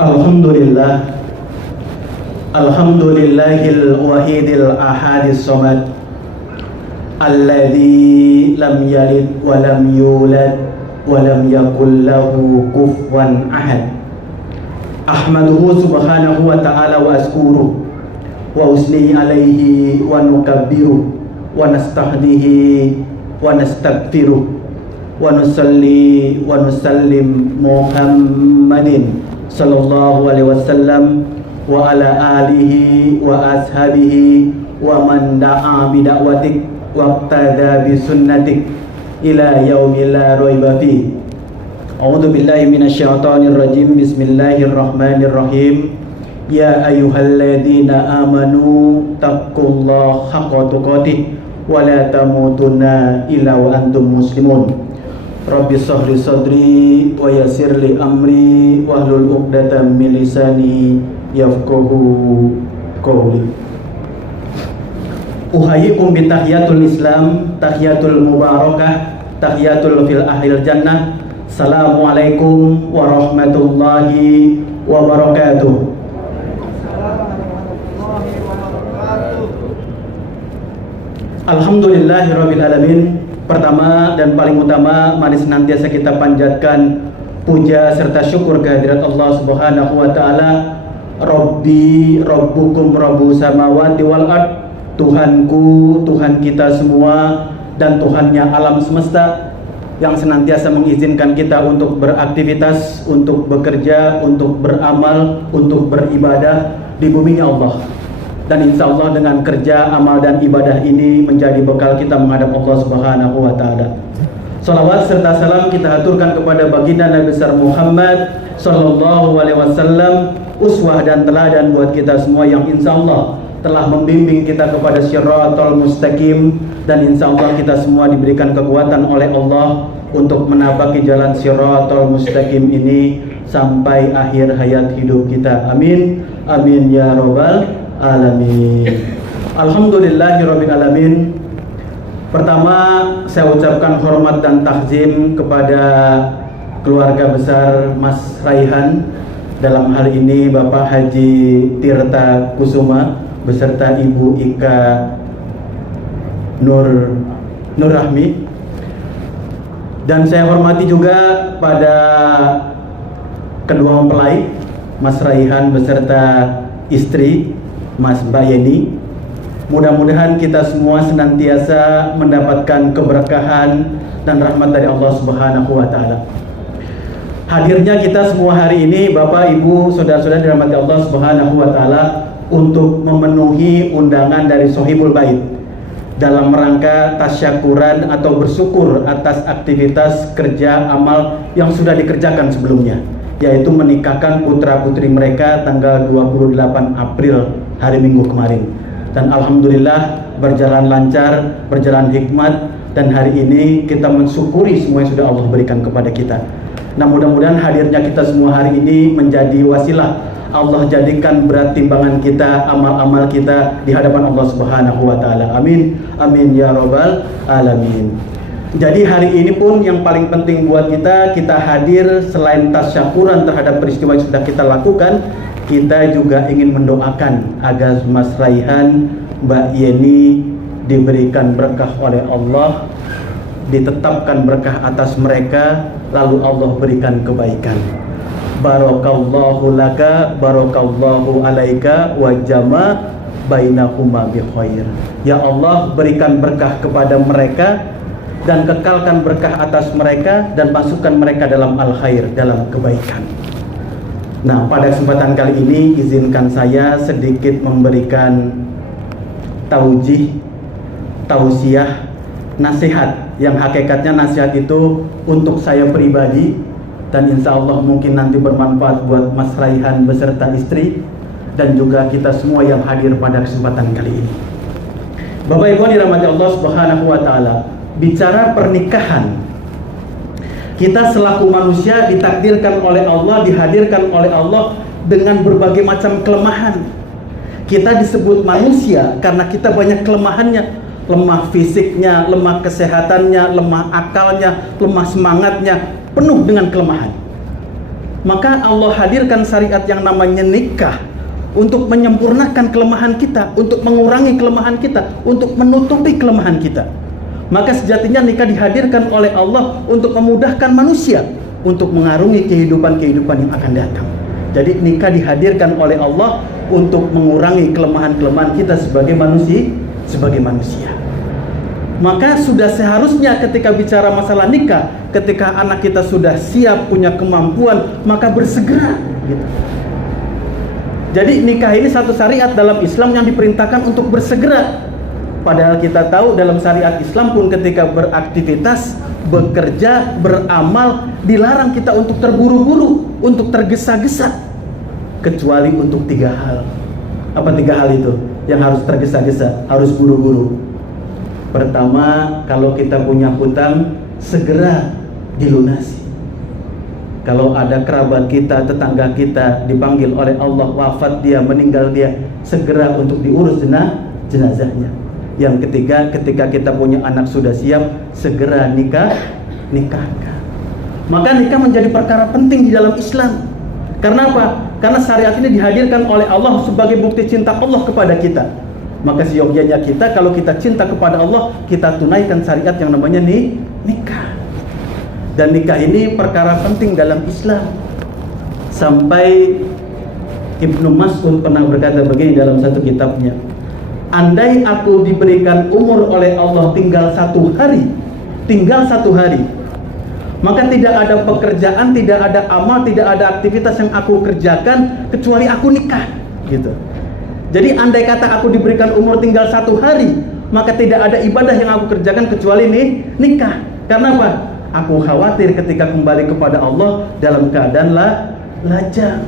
Alhamdulillah, Alhamdulillahil wahidil ahadis somad, alladzi lam yalid wa lam yulad wa lam yakul lahu kufuwan ahad. Ahmaduhu subhanahu wa ta'ala wa azkuruh wa usni alaihi wa nukabbiruh wa nastahdihi wa nastaghfiruh wa nusalli wa nusallim Muhammadin sallallahu alaihi wasallam wa ala alihi wa ashabihi wa man da'a bi da'watik wa iqtada bi sunnatik ila yaumil la raiba fi. A'udzu billahi minasyaitonir rajim. Bismillahirrahmanirrahim. Ya ayyuhalladzina amanu taqullaha haqqa tuqatih wa la tamutunna illa wa antum muslimun. Rabbi shrah sadri wa yassir li amri wahlul 'uqdatam min lisani yafqahu qawli. Uhayyikum bi tahiyatul Islam, tahiyatul mubarakah, tahiyatul fil ahlil jannah. Assalamualaikum warahmatullahi wabarakatuh. Alhamdulillahirabbil alamin. Pertama dan paling utama, mari senantiasa kita panjatkan puja serta syukur kehadirat Allah Subhanahu wa taala. Rabbi rabbukum rabbus samawati wal ard. Tuhanku, Tuhan kita semua dan Tuhannya alam semesta, yang senantiasa mengizinkan kita untuk beraktivitas, untuk bekerja, untuk beramal, untuk beribadah di buminya Allah. Dan insya Allah dengan kerja, amal, dan ibadah ini menjadi bekal kita menghadap Allah Subhanahu wa ta'ala. Salawat serta salam kita haturkan kepada baginda Nabi besar Muhammad sallallahu alaihi wasallam, uswah dan teladan buat kita semua yang insya Allah telah membimbing kita kepada syiratal mustaqim. Dan insya Allah kita semua diberikan kekuatan oleh Allah untuk menapaki jalan syiratal mustaqim ini sampai akhir hayat hidup kita. Amin, amin ya robbal alamin. Alhamdulillahirabbil alamin. Pertama, saya ucapkan hormat dan takzim kepada keluarga besar Mas Raihan, dalam hal ini Bapak Haji Tirta Kusuma beserta Ibu Ika Nur Rahmi. Dan saya hormati juga pada kedua mempelai, Mas Raihan beserta istri Mas Mbak Yeni. Mudah-mudahan kita semua senantiasa mendapatkan keberkahan dan rahmat dari Allah Subhanahu wa ta'ala. Hadirnya kita semua hari ini, Bapak, Ibu, saudara-saudara dirahmati Allah Subhanahu wa ta'ala, untuk memenuhi undangan dari Sohibul Bait dalam rangka tasyakuran atau bersyukur atas aktivitas kerja amal yang sudah dikerjakan sebelumnya, yaitu menikahkan putra-putri mereka tanggal 28 April hari Minggu kemarin. Dan alhamdulillah berjalan lancar, berjalan hikmat, dan hari ini kita mensyukuri semua yang sudah Allah berikan kepada kita. Nah, mudah-mudahan hadirnya kita semua hari ini menjadi wasilah Allah jadikan berat timbangan kita, amal-amal kita di hadapan Allah Subhanahu wa ta'ala. Amin, amin ya robbal alamin. Jadi hari ini pun yang paling penting buat kita hadir selain tasyakuran terhadap peristiwa yang sudah kita lakukan, kita juga ingin mendoakan agar Mas Raihan, Mbak Yeni diberikan berkah oleh Allah, ditetapkan berkah atas mereka, lalu Allah berikan kebaikan. Barakallahu laka, barakallahu alaika, wa jama bainahuma bi khair. Ya Allah, berikan berkah kepada mereka dan kekalkan berkah atas mereka dan masukkan mereka dalam al-khair, dalam kebaikan. Nah, pada kesempatan kali ini izinkan saya sedikit memberikan taujih, tausiah, nasihat, yang hakikatnya nasihat itu untuk saya pribadi, dan insya Allah mungkin nanti bermanfaat buat Mas Raihan beserta istri dan juga kita semua yang hadir pada kesempatan kali ini. Bapak Ibu dirahmati Allah Subhanahu wa ta'ala, bicara pernikahan, kita selaku manusia ditakdirkan oleh Allah, dihadirkan oleh Allah dengan berbagai macam kelemahan. Kita disebut manusia karena kita banyak kelemahannya. Lemah fisiknya, lemah kesehatannya, lemah akalnya, lemah semangatnya, penuh dengan kelemahan. Maka Allah hadirkan syariat yang namanya nikah untuk menyempurnakan kelemahan kita, untuk mengurangi kelemahan kita, untuk menutupi kelemahan kita. Maka sejatinya nikah dihadirkan oleh Allah untuk memudahkan manusia untuk mengarungi kehidupan-kehidupan yang akan datang. Jadi nikah dihadirkan oleh Allah untuk mengurangi kelemahan-kelemahan kita sebagai manusia. Maka sudah seharusnya ketika bicara masalah nikah, ketika anak kita sudah siap punya kemampuan, maka bersegera gitu. Jadi nikah ini satu syariat dalam Islam yang diperintahkan untuk bersegera. Padahal kita tahu dalam syariat Islam pun ketika beraktivitas, bekerja, beramal, dilarang kita untuk terburu-buru, untuk tergesa-gesa, kecuali untuk 3 hal. Apa 3 hal itu yang harus tergesa-gesa, harus buru-buru? Pertama, kalau kita punya hutang, segera dilunasi. Kalau ada kerabat kita, tetangga kita dipanggil oleh Allah, wafat dia, meninggal dia, segera untuk diurus jenazahnya. Yang ketiga, ketika kita punya anak sudah siap, segera nikahkan. Maka nikah menjadi perkara penting di dalam Islam. Karena apa? Karena syariat ini dihadirkan oleh Allah sebagai bukti cinta Allah kepada kita. Maka seyogyanya kita, kalau kita cinta kepada Allah, kita tunaikan syariat yang namanya nikah. Dan nikah ini perkara penting dalam Islam. Sampai Ibnu Mas'ud pernah berkata begini dalam satu kitabnya, andai aku diberikan umur oleh Allah tinggal 1 hari, maka tidak ada pekerjaan, tidak ada amal, tidak ada aktivitas yang aku kerjakan kecuali aku nikah gitu. Jadi andai kata aku diberikan umur tinggal 1 hari, maka tidak ada ibadah yang aku kerjakan kecuali nikah. Karena apa? Aku khawatir ketika kembali kepada Allah dalam keadaan lajang.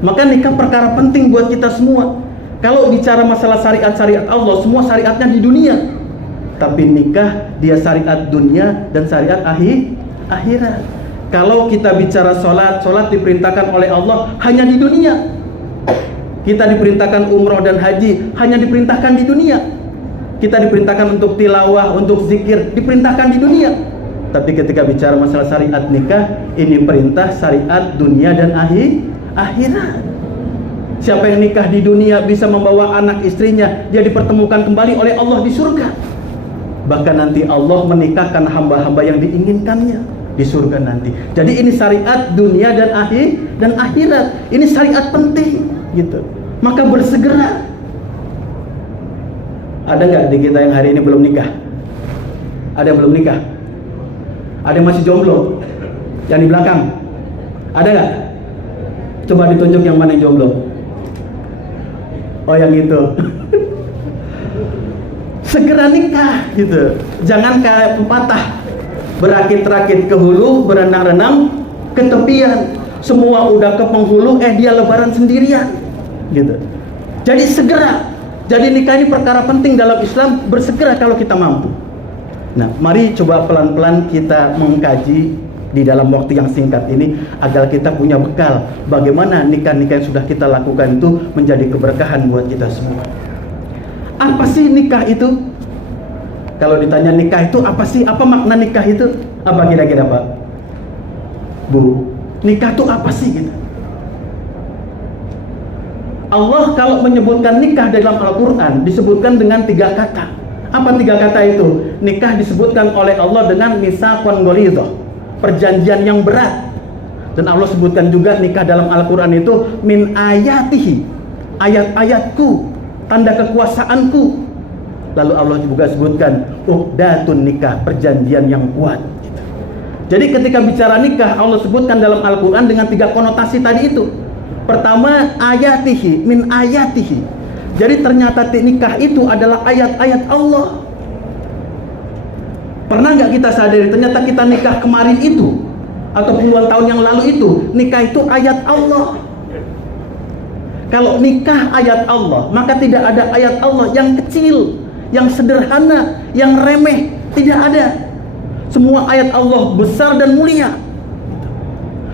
Maka nikah perkara penting buat kita semua. Kalau bicara masalah syariat-syariat Allah, semua syariatnya di dunia. Tapi nikah dia syariat dunia dan syariat akhirat. Kalau kita bicara sholat diperintahkan oleh Allah hanya di dunia. Kita diperintahkan umroh dan haji hanya diperintahkan di dunia. Kita diperintahkan untuk tilawah, untuk zikir, diperintahkan di dunia. Tapi ketika bicara masalah syariat nikah, ini perintah syariat dunia dan akhirat. Siapa yang nikah di dunia bisa membawa anak istrinya, dia dipertemukan kembali oleh Allah di surga. Bahkan nanti Allah menikahkan hamba-hamba yang diinginkannya di surga nanti. Jadi ini syariat dunia dan akhirat. Ini syariat penting gitu. Maka bersegera. Ada nggak di kita yang hari ini belum nikah? Ada yang belum nikah? Ada yang masih jomblo? Yang di belakang? Ada nggak? Coba ditunjuk yang mana yang jomblo. Oh yang itu. Segera nikah gitu. Jangan kayak pepatah, berakit-rakit ke hulu, berenang-renang ke tepian. Semua udah ke penghulu, dia lebaran sendirian gitu. Jadi segera. Jadi nikah ini perkara penting dalam Islam, bersegera kalau kita mampu. Nah, mari coba pelan-pelan kita mengkaji di dalam waktu yang singkat ini agar kita punya bekal bagaimana nikah-nikah yang sudah kita lakukan itu menjadi keberkahan buat kita semua. Apa sih nikah itu? Kalau ditanya nikah itu apa sih? Apa makna nikah itu? Apa kira-kira Pak? Bu, nikah itu apa sih gitu? Allah kalau menyebutkan nikah dalam Al-Quran disebutkan dengan 3 kata. Apa 3 kata itu? Nikah disebutkan oleh Allah dengan mitsaqun ghalidhah, perjanjian yang berat. Dan Allah sebutkan juga nikah dalam Al-Quran itu min ayatihi, ayat-ayatku, tanda kekuasaanku. Lalu Allah juga sebutkan uqdatun nikah, perjanjian yang kuat gitu. Jadi ketika bicara nikah Allah sebutkan dalam Al-Quran dengan 3 konotasi tadi itu. Pertama ayatihi, min ayatihi. Jadi ternyata nikah itu adalah ayat-ayat Allah. Pernah nggak kita sadari ternyata kita nikah kemarin itu atau puluhan tahun yang lalu itu, nikah itu ayat Allah. Kalau nikah ayat Allah, maka tidak ada ayat Allah yang kecil, yang sederhana, yang remeh, tidak ada. Semua ayat Allah besar dan mulia.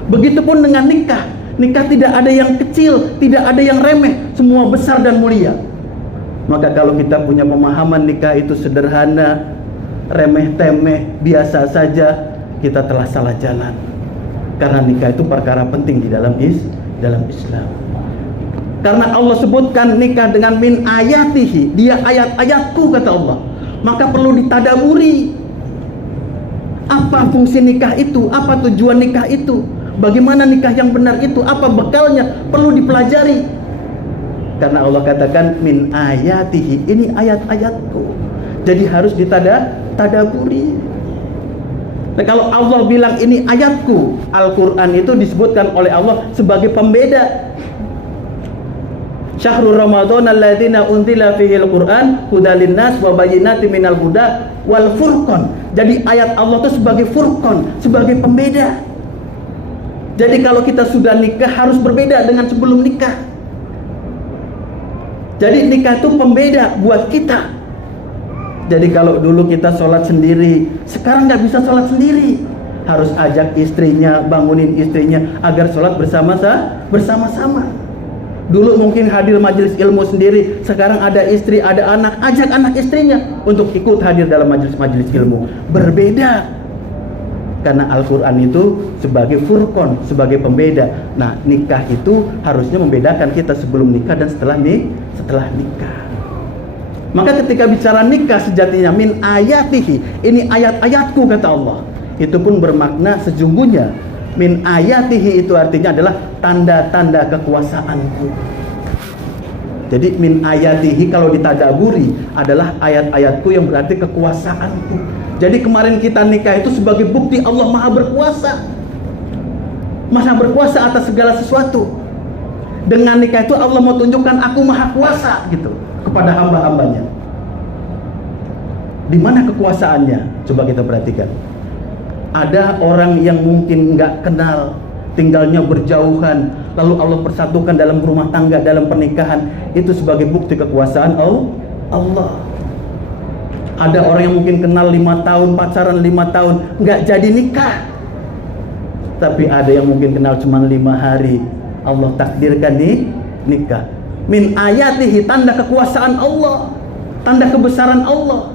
Begitupun dengan nikah. Nikah tidak ada yang kecil, tidak ada yang remeh, semua besar dan mulia. Maka kalau kita punya pemahaman nikah itu sederhana, remeh-temeh, biasa saja, kita telah salah jalan. Karena nikah itu perkara penting di dalam Islam. Karena Allah sebutkan nikah dengan min ayatihi, dia ayat-ayatku kata Allah. Maka perlu ditadaburi. Apa fungsi nikah itu? Apa tujuan nikah itu? Bagaimana nikah yang benar itu? Apa bekalnya? Perlu dipelajari. Karena Allah katakan min ayatihi, ini ayat-ayatku. Jadi harus ditadaburi. Nah, kalau Allah bilang ini ayatku, Al-Quran itu disebutkan oleh Allah sebagai pembeda. Syahrul Ramadan alladzina unzila fihil Qur'an hudal linnas wa bayyinatin minal huda wal furqan. Jadi ayat Allah itu sebagai furqan, sebagai pembeda. Jadi kalau kita sudah nikah harus berbeda dengan sebelum nikah. Jadi nikah itu pembeda buat kita. Jadi kalau dulu kita sholat sendiri, sekarang nggak bisa sholat sendiri. Harus ajak istrinya, bangunin istrinya agar sholat bersama-sama. Dulu mungkin hadir majelis ilmu sendiri, sekarang ada istri, ada anak, ajak anak istrinya untuk ikut hadir dalam majelis-majelis ilmu. Berbeda. Karena Al-Quran itu sebagai furqan, sebagai pembeda. Nah, nikah itu harusnya membedakan kita sebelum nikah dan setelah nikah. Maka ketika bicara nikah sejatinya min ayatihi, ini ayat-ayatku kata Allah. Itu pun bermakna sesungguhnya min ayatihi itu artinya adalah tanda-tanda kekuasaanku. Jadi min ayatihi kalau ditadaburi adalah ayat-ayatku yang berarti kekuasaanku. Jadi kemarin kita nikah itu sebagai bukti Allah maha berkuasa. Maha berkuasa atas segala sesuatu. Dengan nikah itu Allah mau tunjukkan aku maha kuasa gitu kepada hamba-hambanya. Di mana kekuasaannya? Coba kita perhatikan. Ada orang yang mungkin nggak kenal, tinggalnya berjauhan, lalu Allah persatukan dalam rumah tangga, dalam pernikahan, itu sebagai bukti kekuasaan Allah. Ada orang yang mungkin kenal 5 tahun, pacaran 5 tahun, nggak jadi nikah. Tapi ada yang mungkin kenal cuma 5 hari, Allah takdirkan nikah. Min ayatihi, tanda kekuasaan Allah, tanda kebesaran Allah.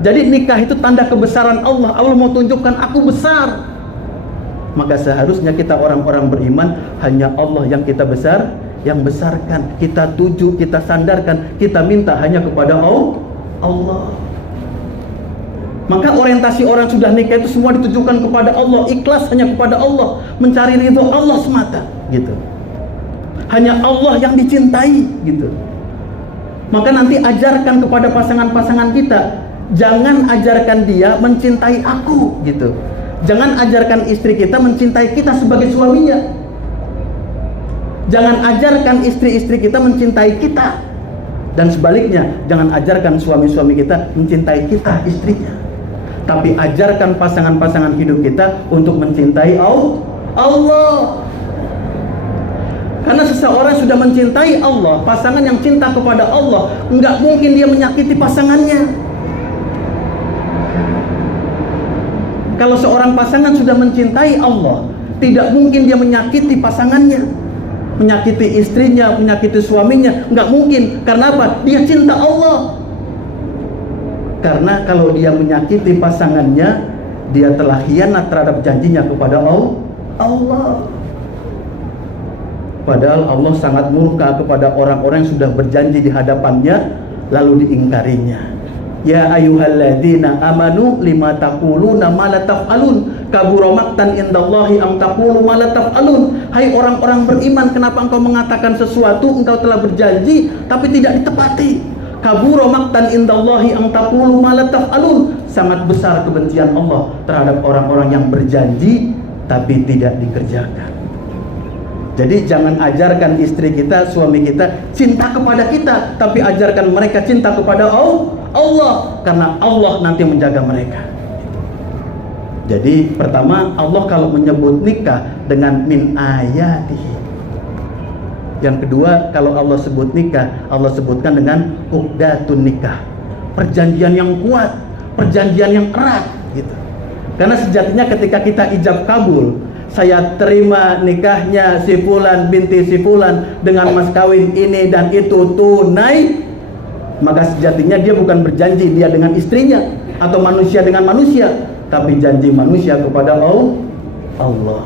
Jadi nikah itu tanda kebesaran Allah. Allah mau tunjukkan aku besar. Maka seharusnya kita orang-orang beriman hanya Allah yang kita besarkan, kita tuju, kita sandarkan, kita minta hanya kepada Allah. Maka orientasi orang sudah nikah itu semua ditujukan kepada Allah, ikhlas hanya kepada Allah, mencari ridho Allah semata, gitu. Hanya Allah yang dicintai, gitu. Maka nanti ajarkan kepada pasangan-pasangan kita, jangan ajarkan dia mencintai aku, gitu. Jangan ajarkan istri kita mencintai kita sebagai suaminya. Jangan ajarkan istri-istri kita mencintai kita. Dan sebaliknya, jangan ajarkan suami-suami kita mencintai kita, istrinya. Tapi ajarkan pasangan-pasangan hidup kita untuk mencintai Allah. Karena seseorang sudah mencintai Allah, pasangan yang cinta kepada Allah, nggak mungkin dia menyakiti pasangannya. Kalau seorang pasangan sudah mencintai Allah, tidak mungkin dia menyakiti pasangannya, menyakiti istrinya, menyakiti suaminya, nggak mungkin. Karena apa? Dia cinta Allah. Karena kalau dia menyakiti pasangannya, dia telah khianat terhadap janjinya kepada Allah. Padahal Allah sangat murka kepada orang-orang yang sudah berjanji di hadapannya lalu diingkarinya. Ya ayyuhalladzina amanu lima taquluna ma la taf'alun kabura maqtan indallahi am taqulu ma la taf'alun. Hai orang-orang beriman, kenapa engkau mengatakan sesuatu engkau telah berjanji tapi tidak ditepati? Kabura maqtan indallahi am taqulu ma la taf'alun. Sangat besar kebencian Allah terhadap orang-orang yang berjanji tapi tidak dikerjakan. Jadi jangan ajarkan istri kita, suami kita cinta kepada kita, tapi ajarkan mereka cinta kepada Allah, karena Allah nanti menjaga mereka. Jadi pertama, Allah kalau menyebut nikah dengan min ayatihi. Yang kedua, kalau Allah sebut nikah, Allah sebutkan dengan uqdatun nikah, perjanjian yang kuat, perjanjian yang erat, gitu. Karena sejatinya ketika kita ijab kabul, saya terima nikahnya si fulan binti si fulan dengan mas kawin ini dan itu tunai, maka sejatinya dia bukan berjanji dia dengan istrinya atau manusia dengan manusia, tapi janji manusia kepada Allah.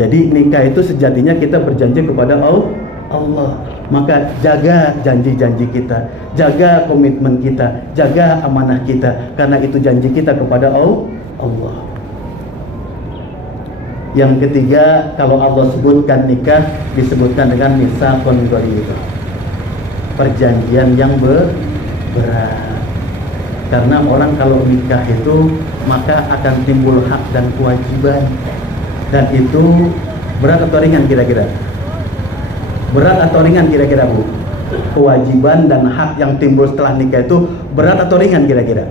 Jadi nikah itu sejatinya kita berjanji kepada Allah. Maka jaga janji-janji kita, jaga komitmen kita, jaga amanah kita, karena itu janji kita kepada Allah. Yang ketiga, kalau Allah sebutkan nikah, disebutkan dengan mitsaqun ghalidh, perjanjian yang berat. Karena orang kalau nikah itu maka akan timbul hak dan kewajiban. Dan itu berat atau ringan kira-kira? Berat atau ringan kira-kira, Bu? Kewajiban dan hak yang timbul setelah nikah itu berat atau ringan kira-kira?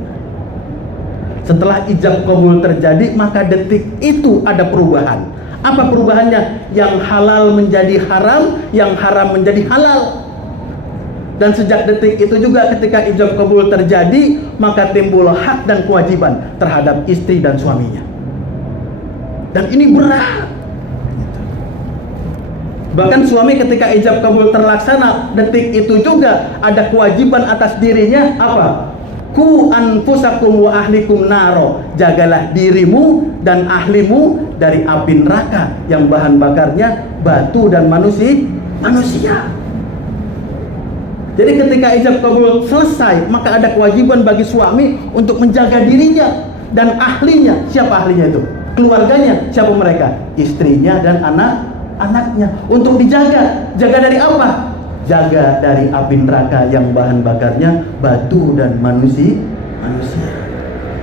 Setelah ijab qabul terjadi, maka detik itu ada perubahan. Apa perubahannya? Yang halal menjadi haram, yang haram menjadi halal. Dan sejak detik itu juga ketika ijab qabul terjadi, maka timbul hak dan kewajiban terhadap istri dan suaminya. Dan ini berat. Bahkan suami ketika ijab qabul terlaksana, detik itu juga ada kewajiban atas dirinya apa? Ku anfusakum wa ahlikum naro, jagalah dirimu dan ahlimu dari api neraka yang bahan bakarnya batu dan manusia. Jadi ketika ijab qabul selesai, maka ada kewajiban bagi suami untuk menjaga dirinya dan ahlinya. Siapa ahlinya itu? Keluarganya. Siapa mereka? Istrinya dan anaknya. Untuk dijaga. Jaga dari apa? Jaga dari api neraka yang bahan bakarnya batu dan manusia.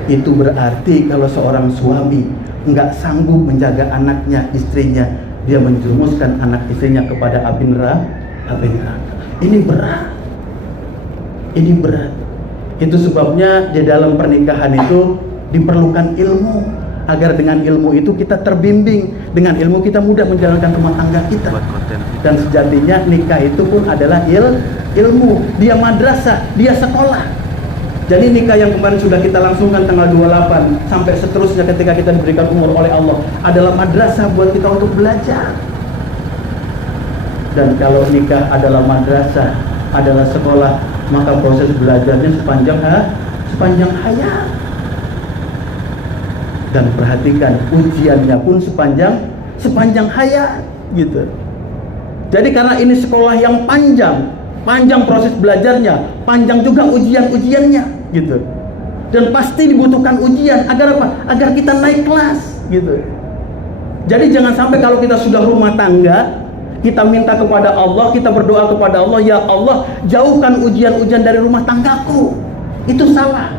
Itu berarti kalau seorang suami nggak sanggup menjaga anaknya, istrinya, dia menjerumuskan anak istrinya kepada api neraka. Ini berat. Itu sebabnya di dalam pernikahan itu diperlukan ilmu, agar dengan ilmu itu kita terbimbing, dengan ilmu kita mudah menjalankan rumah tangga kita. Dan sejatinya nikah itu pun adalah ilmu. Dia madrasah, dia sekolah. Jadi nikah yang kemarin sudah kita langsungkan tanggal 28 sampai seterusnya ketika kita diberikan umur oleh Allah adalah madrasah buat kita untuk belajar. Dan kalau nikah adalah madrasah, adalah sekolah, maka proses belajarnya sepanjang hayat. Dan perhatikan, ujiannya pun sepanjang hayat gitu. Jadi karena ini sekolah yang panjang proses belajarnya, panjang juga ujiannya gitu. Dan pasti dibutuhkan ujian agar apa? Agar kita naik kelas gitu. Jadi jangan sampai kalau kita sudah rumah tangga, kita minta kepada Allah, kita berdoa kepada Allah, ya Allah, jauhkan ujian-ujian dari rumah tanggaku. Itu salah.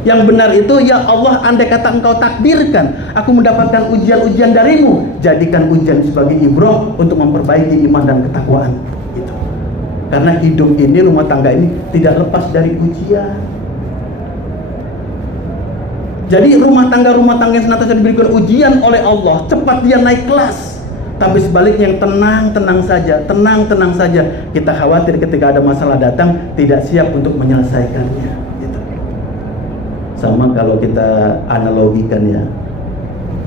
Yang benar itu, ya Allah, andai kata engkau takdirkan aku mendapatkan ujian-ujian darimu, jadikan ujian sebagai ibrah untuk memperbaiki iman dan ketakwaan gitu. Karena hidup ini, rumah tangga ini tidak lepas dari ujian. Jadi rumah tangga yang senantiasa diberikan ujian oleh Allah, cepat dia naik kelas. Tapi sebaliknya yang tenang saja. Kita khawatir ketika ada masalah datang tidak siap untuk menyelesaikannya. Sama kalau kita analogikan ya,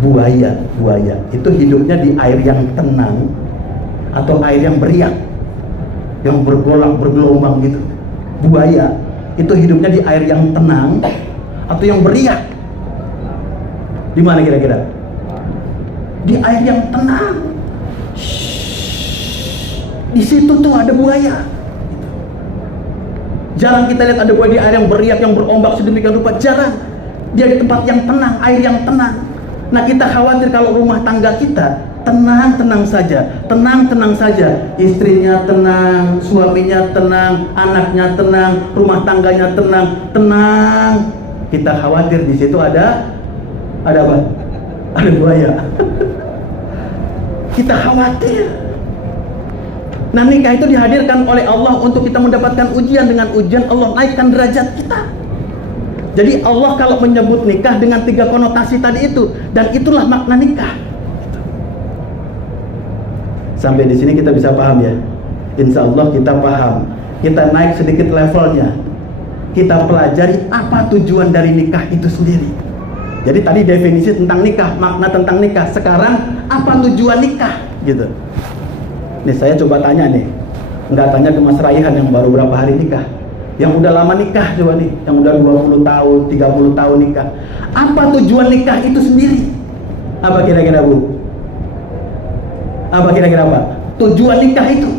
buaya itu hidupnya di air yang tenang atau air yang beriak, yang bergolak bergelombang gitu. Buaya itu hidupnya di air yang tenang atau yang beriak. Di mana kira-kira? Di air yang tenang. Di situ tuh ada buaya. Jarang kita lihat ada buaya di air yang beriak, yang berombak sedemikian rupa. Jarang. Dia di tempat yang tenang, air yang tenang. Nah, kita khawatir kalau rumah tangga kita tenang saja. Istrinya tenang, suaminya tenang, anaknya tenang, rumah tangganya tenang. Kita khawatir di situ ada apa? Ada buaya. Kita khawatir. Nah, nikah itu dihadirkan oleh Allah untuk kita mendapatkan ujian. Dengan ujian Allah naikkan derajat kita. Jadi Allah kalau menyebut nikah dengan 3 konotasi tadi itu, dan itulah makna nikah. Sampai di sini kita bisa paham ya. Insya Allah kita paham. Kita naik sedikit levelnya. Kita pelajari apa tujuan dari nikah itu sendiri. Jadi tadi definisi tentang nikah, makna tentang nikah. Sekarang apa tujuan nikah gitu. Nih saya coba tanya nih, nggak tanya ke Mas Raihan yang baru berapa hari nikah, yang udah lama nikah coba nih, yang udah 20 tahun, 30 tahun nikah. Apa tujuan nikah itu sendiri? Apa kira-kira Bu? Apa kira-kira Pak? Tujuan nikah itu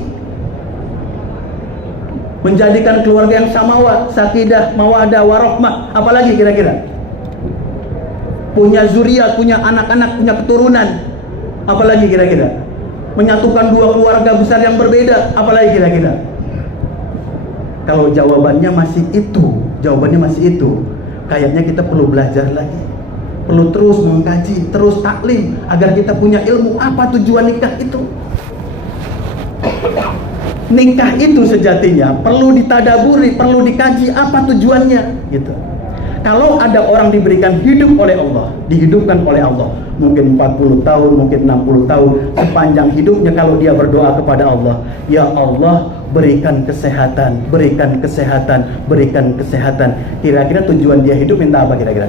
menjadikan keluarga yang samawa, sakidah, mawadah, warahmah. Apalagi kira-kira? Punya zuriat, punya anak-anak, punya keturunan. Apalagi kira-kira? Menyatukan dua keluarga besar yang berbeda. Apalagi kira-kira? Kalau jawabannya masih itu, kayaknya kita perlu belajar lagi, perlu terus mengkaji, terus taklim agar kita punya ilmu apa tujuan nikah itu. Nikah itu sejatinya perlu ditadaburi, perlu dikaji apa tujuannya gitu. Kalau ada orang diberikan hidup oleh Allah, dihidupkan oleh Allah, mungkin 40 tahun, mungkin 60 tahun, sepanjang hidupnya kalau dia berdoa kepada Allah, ya Allah berikan kesehatan, berikan kesehatan, berikan kesehatan. Kira-kira tujuan dia hidup minta apa kira-kira?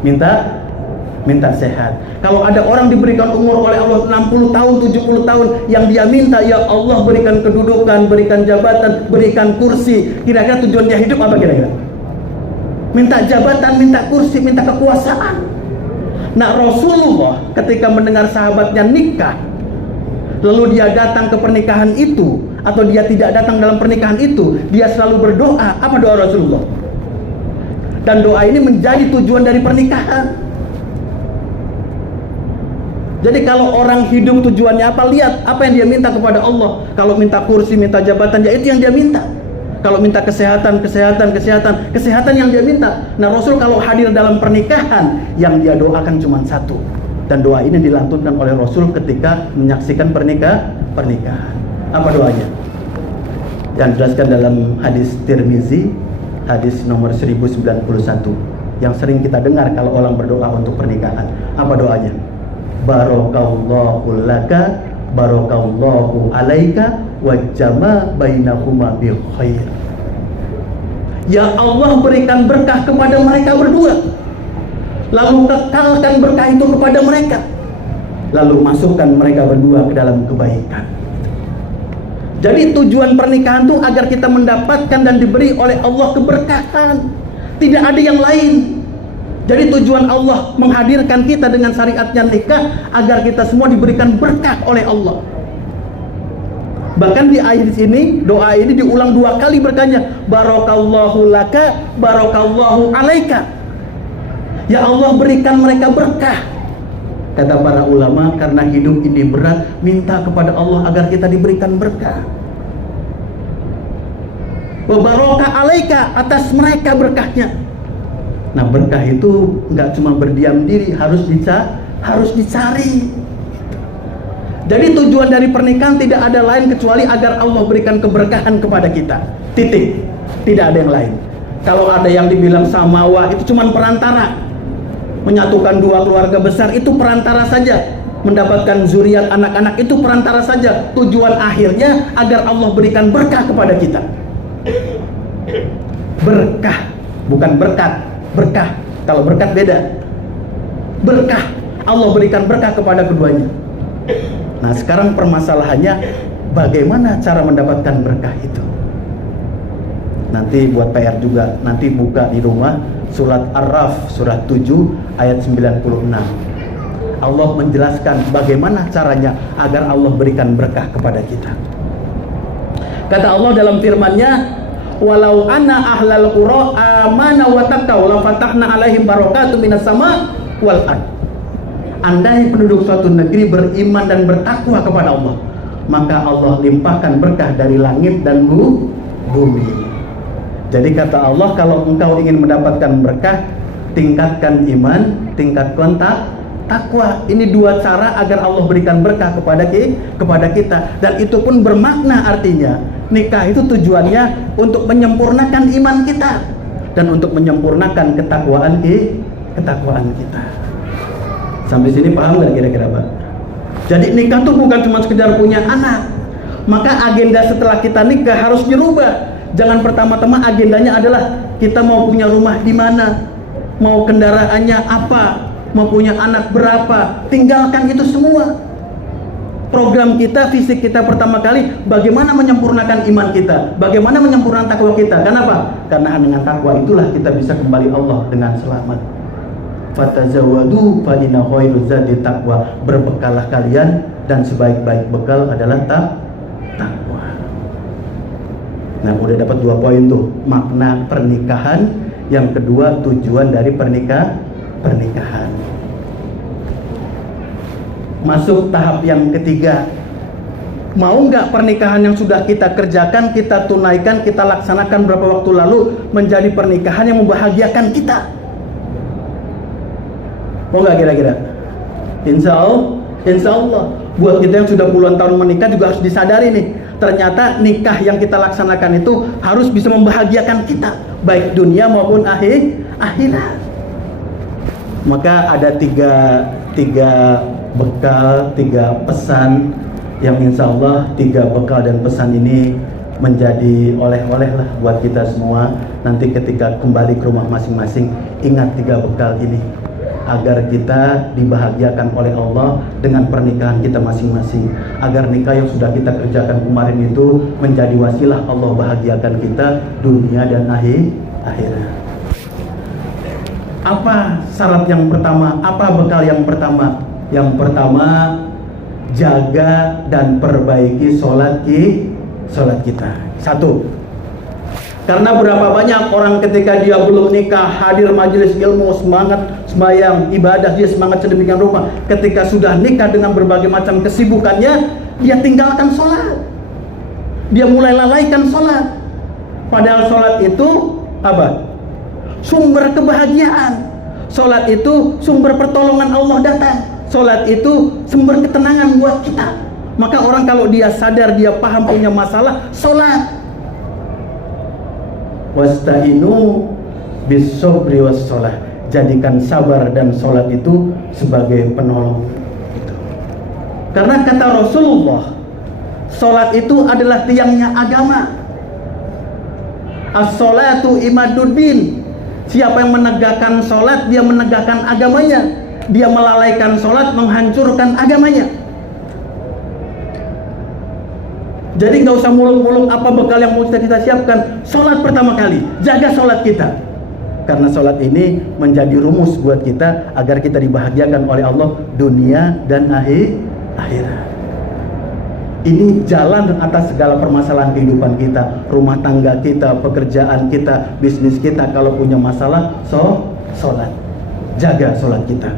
Minta sehat. Kalau ada orang diberikan umur oleh Allah 60 tahun, 70 tahun, yang dia minta, ya Allah berikan kedudukan, berikan jabatan, berikan kursi. Kira-kira tujuan dia hidup apa kira-kira? Minta jabatan, minta kursi, minta kekuasaan. Nah, Rasulullah ketika mendengar sahabatnya nikah, lalu dia datang ke pernikahan itu, atau dia tidak datang dalam pernikahan itu, dia selalu berdoa. Apa doa Rasulullah? Dan doa ini menjadi tujuan dari pernikahan. Jadi kalau orang hidup tujuannya apa? Lihat apa yang dia minta kepada Allah. Kalau minta kursi, minta jabatan, ya itu yang dia minta. Kalau minta kesehatan yang dia minta. Nah, Rasul kalau hadir dalam pernikahan, yang dia doakan cuma satu. Dan doa ini dilantunkan oleh Rasul ketika menyaksikan pernikahan. Apa doanya? Yang dijelaskan dalam hadis Tirmizi, hadis nomor 1091, yang sering kita dengar kalau orang berdoa untuk pernikahan. Apa doanya? Barakallahu laka, barakallahu alaika, wajjama bainahuma bil khair. Ya Allah berikan berkah kepada mereka berdua, lalu kekalkan berkah itu kepada mereka, lalu masukkan mereka berdua ke dalam kebaikan. Jadi tujuan pernikahan itu agar kita mendapatkan dan diberi oleh Allah keberkahan, tidak ada yang lain. Jadi tujuan Allah menghadirkan kita dengan syariatnya nikah agar kita semua diberikan berkah oleh Allah. Bahkan di ayat ini, doa ini diulang 2 kali berkahnya, barakallahu laka, barakallahu alaika. Ya Allah berikan mereka berkah. Kata para ulama, karena hidup ini berat, minta kepada Allah agar kita diberikan berkah. Wa baraka alaika, atas mereka berkahnya. Nah, berkah itu nggak cuma berdiam diri, harus dicari. Jadi tujuan dari pernikahan tidak ada lain kecuali agar Allah berikan keberkahan kepada kita. Titik. Tidak ada yang lain. Kalau ada yang dibilang samawa, itu cuma perantara. Menyatukan 2 keluarga besar itu perantara saja. Mendapatkan zuriat anak-anak itu perantara saja. Tujuan akhirnya agar Allah berikan berkah kepada kita. Berkah, bukan berkat. Berkah. Kalau berkat beda. Berkah. Allah berikan berkah kepada keduanya. Nah, sekarang permasalahannya bagaimana cara mendapatkan berkah itu. Nanti buat PR juga, nanti buka di rumah surat Ar-Raf surat 7 ayat 96. Allah menjelaskan bagaimana caranya agar Allah berikan berkah kepada kita. Kata Allah dalam firman-Nya, walau anna ahlal qura amana wa taqaw la fatahna alaihim barakatun minas sama wal ard. Andai penduduk suatu negeri beriman dan bertakwa kepada Allah, maka Allah limpahkan berkah dari langit dan bumi. Jadi kata Allah, kalau engkau ingin mendapatkan berkah, tingkatkan iman, tingkatkan takwa. Ini 2 cara agar Allah berikan berkah kepada kita. Dan itu pun bermakna, artinya nikah itu tujuannya untuk menyempurnakan iman kita dan untuk menyempurnakan ketakwaan kita. Sampai sini paham nggak kira-kira Pak? Jadi nikah itu bukan cuma sekedar punya anak. Maka agenda setelah kita nikah harus dirubah. Jangan pertama-tama agendanya adalah kita mau punya rumah di mana, mau kendaraannya apa, mau punya anak berapa. Tinggalkan itu semua. Program kita, fisik kita pertama kali bagaimana menyempurnakan iman kita, bagaimana menyempurnakan takwa kita. Kenapa? Karena dengan takwa itulah kita bisa kembali Allah dengan selamat. fatazawwadu fa inna khairaz zadi taqwa. Berbekalah kalian dan sebaik-baik bekal adalah takwa. Nah, udah dapat 2 poin tuh, makna pernikahan, yang kedua tujuan dari pernikahan. Masuk tahap yang ketiga. Mau nggak pernikahan yang sudah kita kerjakan, kita tunaikan, kita laksanakan berapa waktu lalu menjadi pernikahan yang membahagiakan kita? Mau nggak kira-kira? Insya Allah. Buat kita yang sudah puluhan tahun menikah juga harus disadari nih, ternyata nikah yang kita laksanakan itu harus bisa membahagiakan kita, baik dunia maupun akhirat. Maka ada tiga bekal, 3 pesan yang insya Allah 3 bekal dan pesan ini menjadi oleh-oleh lah buat kita semua. Nanti ketika kembali ke rumah masing-masing, ingat 3 bekal ini agar kita dibahagiakan oleh Allah dengan pernikahan kita masing-masing, agar nikah yang sudah kita kerjakan kemarin itu menjadi wasilah Allah bahagiakan kita dunia dan akhirat. Apa syarat yang pertama? Apa bekal yang pertama? Yang pertama, jaga dan perbaiki sholat kita. 1. Karena berapa banyak orang ketika dia belum nikah, hadir majelis ilmu, semangat sembahyang, ibadah, dia semangat sedemikian rupa. Ketika sudah nikah dengan berbagai macam kesibukannya, dia tinggalkan sholat. Dia mulai lalaikan sholat. Padahal sholat itu apa? Sumber kebahagiaan. Sholat itu sumber pertolongan Allah datang. Sholat itu sumber ketenangan buat kita. Maka orang kalau dia sadar, dia paham punya masalah, sholat. Wasta'inu bis-sabri was-shalah. Jadikan sabar dan sholat itu sebagai penolong. Karena kata Rasulullah, sholat itu adalah tiangnya agama. As-sholatu imaduddin. Siapa yang menegakkan sholat, dia menegakkan agamanya. Dia melalaikan sholat, menghancurkan agamanya. Jadi nggak usah muluk-muluk apa bekal yang mau kita siapkan. Sholat pertama kali, jaga sholat kita. Karena sholat ini menjadi rumus buat kita agar kita dibahagiakan oleh Allah dunia dan akhirat. Ini jalan atas segala permasalahan kehidupan kita, rumah tangga kita, pekerjaan kita, bisnis kita. Kalau punya masalah, sholat. Jaga sholat kita.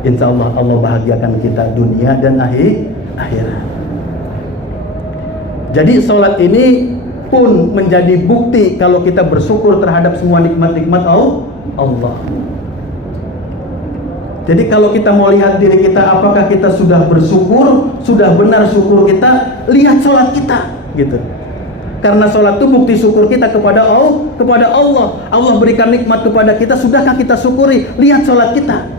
Insya Allah Allah bahagiakan kita dunia dan akhirat. Jadi sholat ini pun menjadi bukti kalau kita bersyukur terhadap semua nikmat-nikmat Allah. Jadi kalau kita mau lihat diri kita, apakah kita sudah bersyukur, sudah benar syukur kita, lihat sholat kita, gitu. Karena sholat itu bukti syukur kita kepada Allah. Allah berikan nikmat kepada kita, sudahkah kita syukuri? Lihat sholat kita.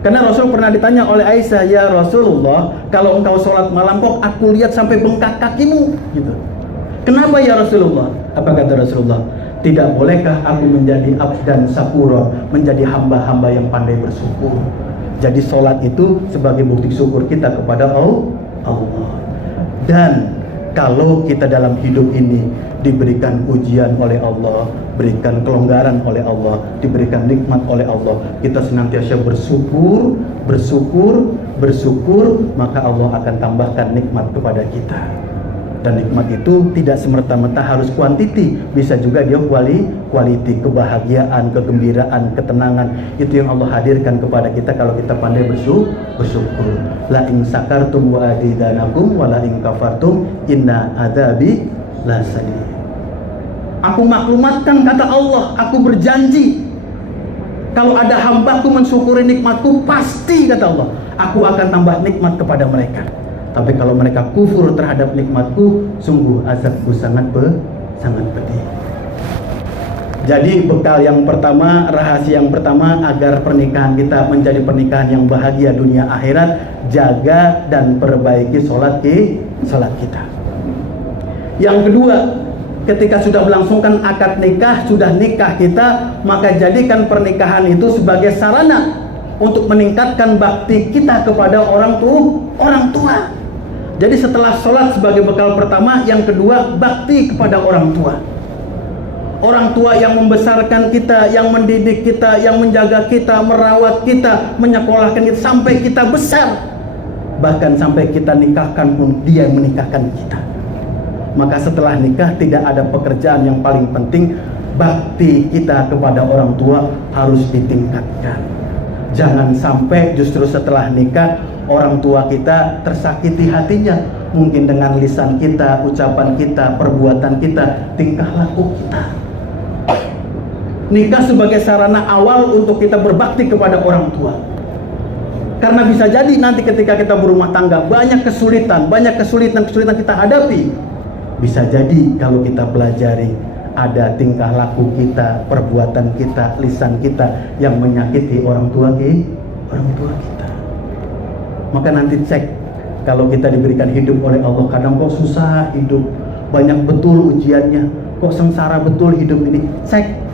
Karena Rasul pernah ditanya oleh Aisyah, ya Rasulullah, kalau engkau sholat malam kok aku lihat sampai bengkak kakimu, gitu. Kenapa ya Rasulullah? Apa kata Rasulullah? Tidak bolehkah aku menjadi abdan syakura, menjadi hamba-hamba yang pandai bersyukur? Jadi sholat itu sebagai bukti syukur kita kepada Allah. Dan kalau kita dalam hidup ini diberikan ujian oleh Allah, berikan kelonggaran oleh Allah, diberikan nikmat oleh Allah, kita senantiasa bersyukur, maka Allah akan tambahkan nikmat kepada kita. Dan nikmat itu tidak semerta-merta harus kuantiti, bisa juga dia quality, kebahagiaan, kegembiraan, ketenangan. Itu yang Allah hadirkan kepada kita kalau kita pandai bersyukur. La in sakartum wa azidanakum wa la in kafartum inna adzabi lasadid. Aku maklumatkan, kata Allah, aku berjanji kalau ada hambaku mensyukuri nikmatku, pasti, kata Allah, aku akan tambah nikmat kepada mereka. Tapi kalau mereka kufur terhadap nikmatku, sungguh azabku sangat pedih. Jadi bekal yang pertama, rahasia yang pertama agar pernikahan kita menjadi pernikahan yang bahagia dunia akhirat, jaga dan perbaiki sholat kita. Yang kedua, ketika sudah melangsungkan akad nikah, sudah nikah kita, maka jadikan pernikahan itu sebagai sarana untuk meningkatkan bakti kita kepada orang tua. Jadi setelah sholat sebagai bekal pertama, yang kedua bakti kepada orang tua. Orang tua yang membesarkan kita, yang mendidik kita, yang menjaga kita, merawat kita, menyekolahkan kita sampai kita besar. Bahkan sampai kita nikahkan pun dia yang menikahkan kita. Maka setelah nikah tidak ada pekerjaan yang paling penting. Bakti kita kepada orang tua harus ditingkatkan. Jangan sampai justru setelah nikah orang tua kita tersakiti hatinya, mungkin dengan lisan kita, ucapan kita, perbuatan kita, tingkah laku kita. Nikah sebagai sarana awal untuk kita berbakti kepada orang tua. Karena bisa jadi nanti ketika kita berumah tangga banyak kesulitan kita hadapi. Bisa jadi kalau kita pelajari ada tingkah laku kita, perbuatan kita, lisan kita yang menyakiti orang tua kita. Maka nanti cek, kalau kita diberikan hidup oleh Allah, kadang kok susah hidup, banyak betul ujiannya, kok sengsara betul hidup ini. Cek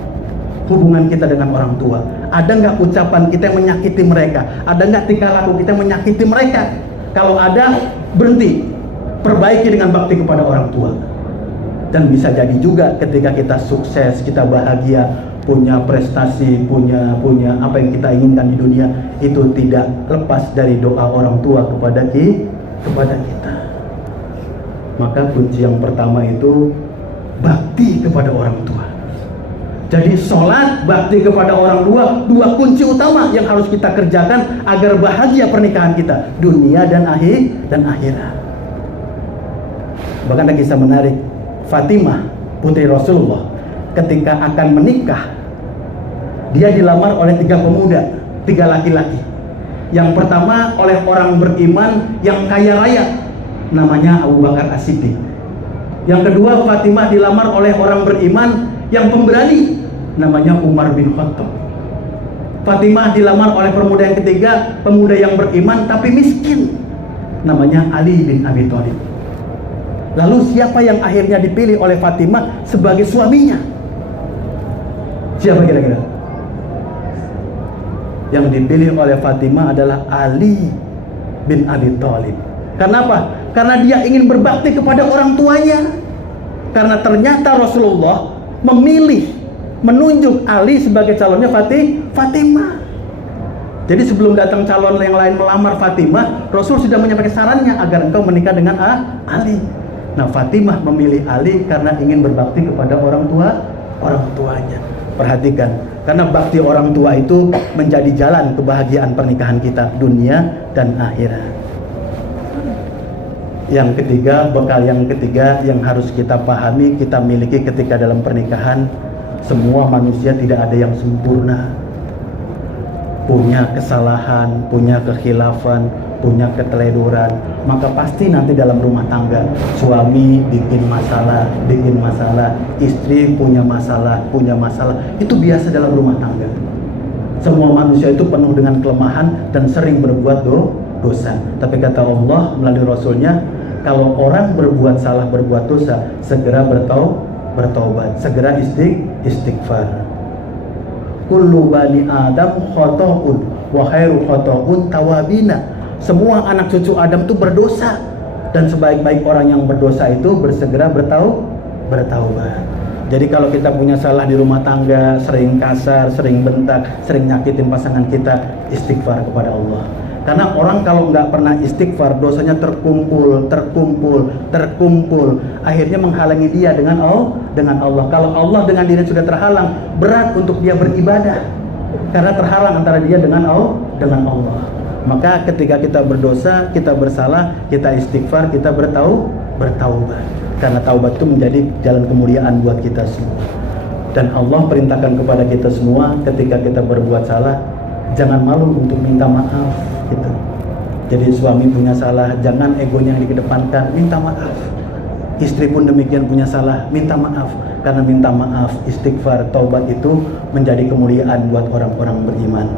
hubungan kita dengan orang tua. Ada nggak ucapan kita yang menyakiti mereka? Ada nggak tingkah laku kita yang menyakiti mereka? Kalau ada, berhenti, perbaiki dengan bakti kepada orang tua. Dan bisa jadi juga ketika kita sukses, kita bahagia, punya prestasi, punya apa yang kita inginkan di dunia, itu tidak lepas dari doa orang tua kepada kita. Maka kunci yang pertama itu bakti kepada orang tua. Jadi sholat, bakti kepada orang tua, dua kunci utama yang harus kita kerjakan agar bahagia pernikahan kita, dunia dan akhirat. Bahkan ada kisah menarik. Fatimah, putri Rasulullah, ketika akan menikah, dia dilamar oleh 3 pemuda, 3 laki-laki. Yang pertama oleh orang beriman yang kaya raya, namanya Abu Bakar As-Siddiq. Yang kedua, Fatimah dilamar oleh orang beriman yang pemberani, namanya Umar bin Khattab. Fatimah dilamar oleh pemuda yang ketiga, pemuda yang beriman tapi miskin, namanya Ali bin Abi Thalib. Lalu siapa yang akhirnya dipilih oleh Fatimah sebagai suaminya? Siapa kira-kira? Yang dipilih oleh Fatimah adalah Ali bin Abi Thalib. Kenapa? Karena dia ingin berbakti kepada orang tuanya. Karena ternyata Rasulullah menunjuk Ali sebagai calonnya Fatimah. Jadi sebelum datang calon yang lain melamar Fatimah, Rasul sudah menyampaikan sarannya agar engkau menikah dengan Ali. Nah, Fatimah memilih Ali karena ingin berbakti kepada orang tuanya. Perhatikan, karena bakti orang tua itu menjadi jalan kebahagiaan pernikahan kita, dunia dan akhirat. Yang ketiga, bekal yang ketiga yang harus kita pahami, kita miliki ketika dalam pernikahan, semua manusia tidak ada yang sempurna. Punya kesalahan, punya kekhilafan, punya keteledoran, maka pasti nanti dalam rumah tangga suami bikin masalah, istri punya masalah, itu biasa dalam rumah tangga. Semua manusia itu penuh dengan kelemahan dan sering berbuat dosa. Tapi kata Allah melalui Rasulnya, kalau orang berbuat salah, berbuat dosa, segera bertaubat, segera istighfar. Kullu bani Adam khoto'un wa khairu khoto'un tawabina. Semua anak cucu Adam itu berdosa, dan sebaik-baik orang yang berdosa itu bersegera bertaubat. Jadi kalau kita punya salah di rumah tangga, sering kasar, sering bentak, sering nyakitin pasangan kita, istighfar kepada Allah. Karena orang kalau nggak pernah istighfar, dosanya terkumpul, akhirnya menghalangi dia dengan Allah. Kalau Allah dengan dirinya sudah terhalang, berat untuk dia beribadah, karena terhalang antara dia dengan Allah. Maka ketika kita berdosa, kita bersalah, kita istighfar, kita bertaubat. Karena taubat itu menjadi jalan kemuliaan buat kita semua. Dan Allah perintahkan kepada kita semua, ketika kita berbuat salah, jangan malu untuk minta maaf gitu. Jadi suami punya salah, jangan egonya yang dikedepankan, minta maaf. Istri pun demikian punya salah, minta maaf. Karena minta maaf, istighfar, taubat itu menjadi kemuliaan buat orang-orang beriman.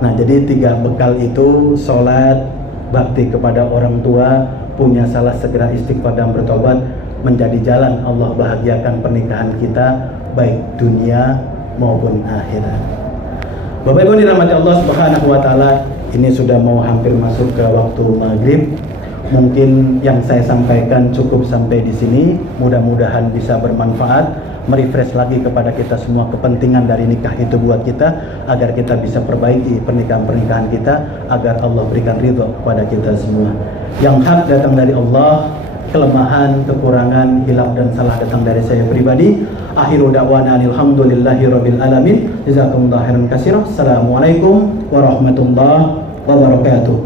Nah, jadi 3 bekal itu, sholat, bakti kepada orang tua, punya salah segera istighfar dan bertobat, menjadi jalan Allah bahagiakan pernikahan kita, baik dunia maupun akhirat. Bapak Ibu dirahmati Allah Subhanahu wa taala, ini sudah mau hampir masuk ke waktu maghrib. Mungkin yang saya sampaikan cukup sampai di sini. Mudah-mudahan bisa bermanfaat, merefresh lagi kepada kita semua kepentingan dari nikah itu buat kita, agar kita bisa perbaiki pernikahan-pernikahan kita, agar Allah berikan ridho kepada kita semua. Yang hak datang dari Allah, kelemahan, kekurangan, hilaf dan salah datang dari saya pribadi. Akhiru da'wana alhamdulillahi rabbil alamin. Jazakumullahu khairan katsiran. Assalamualaikum warahmatullahi wabarakatuh.